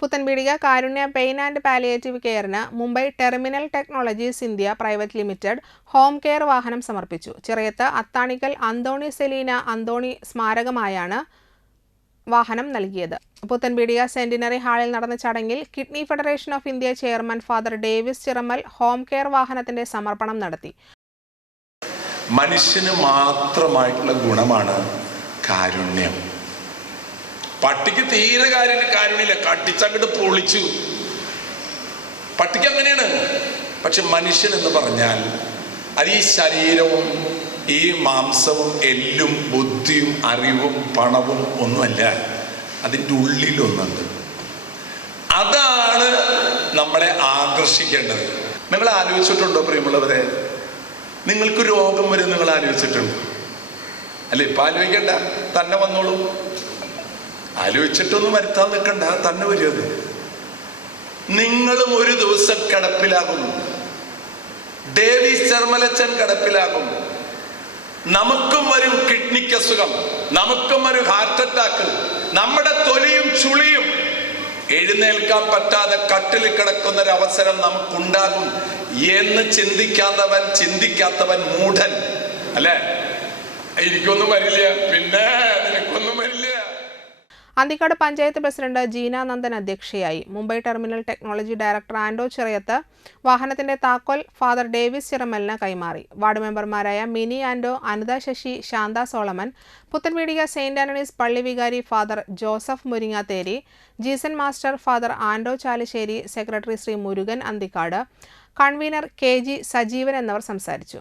Puthenpeedika Karunya pain and palliative കെയറിന് Mumbai terminal technologies India private limited home care വാഹനം സമർപ്പിച്ചു. ചിറയത്ത് അത്താണിക്കൽ അന്തോണി സെലീന അന്തോണി സ്മാരകമായാണ് വാഹനം നൽകിയത്. പുത്തൻപീടിക സെന്റിനറി ഹാളിൽ നടന്ന ചടങ്ങിൽ kidney federation of India chairman father Davis Chiramel home care വാഹനത്തിന്റെ സമർപ്പണം നടത്തി. മനുഷ്യന് മാത്രമായിട്ടുള്ള ഗുണമാണ് കാരുണ്യം. പട്ടിക്ക് തീരെ കാര്യം കാര്യമില്ല. കട്ടിച്ചങ്ങട്ട് പൊളിച്ചു. പട്ടിക്ക് അങ്ങനെയാണ്. പക്ഷെ മനുഷ്യൻ എന്ന് പറഞ്ഞാൽ അത് ഈ ശരീരവും ഈ മാംസവും എല്ലും ബുദ്ധിയും അറിവും പണവും ഒന്നുമല്ല. അതിന്റെ ഉള്ളിലൊന്നുണ്ട്. അതാണ് നമ്മളെ ആകർഷിക്കേണ്ടത്. നിങ്ങൾ ആലോചിച്ചിട്ടുണ്ടോ പ്രിയമുള്ളവരെ? നിങ്ങൾക്ക് രോഗം വരും നിങ്ങൾ ആലോചിച്ചിട്ടുണ്ടോ? അല്ലേ? ഇപ്പൊ ആലോചിക്കണ്ട. തന്നെ വന്നോളൂ. ആലോചിച്ചിട്ടൊന്നും വരുത്താൻ നിൽക്കണ്ട. തന്നെ വരുന്നത് നിങ്ങളും ഒരു ദിവസം കിടപ്പിലാകും. ഡേവിസ് ചെർമലച്ചൻ കിടപ്പിലാകും. നമുക്കും വരും കിഡ്നിക്ക് അസുഖം. നമുക്കും വരും ഹാർട്ട് അറ്റാക്ക്. നമ്മുടെ തൊലിയും ചുളിയും എഴുന്നേൽക്കാൻ പറ്റാതെ കട്ടിൽ കിടക്കുന്ന ഒരു അവസരം നമുക്കുണ്ടാകും എന്ന് ചിന്തിക്കാത്തവൻ ചിന്തിക്കാത്തവൻ മൂഢൻ. അല്ലേ? എനിക്കൊന്നും വരില്ല. പിന്നെ നിനക്കൊന്നും വരില്ല. അന്തിക്കാട് പഞ്ചായത്ത് പ്രസിഡന്റ് ജീന നന്ദൻ അധ്യക്ഷയായി. Mumbai terminal technology director Ando Chirayath വാഹനത്തിന്റെ താക്കോൽ ഫാദർ ഡേവിസ് ചിറമലിന് കൈമാറി. വാർഡ് മെമ്പർമാരായ Mini Ando Anitha Sasi Shantha Solomon Puthenpeedika saint Antony's പള്ളി വികാരി father Joseph Muringatheri Jeesan master father Ando Chalassery secretary Shri Murugan Anthikad convener K G Sajeevan എന്നിവർ സംസാരിച്ചു.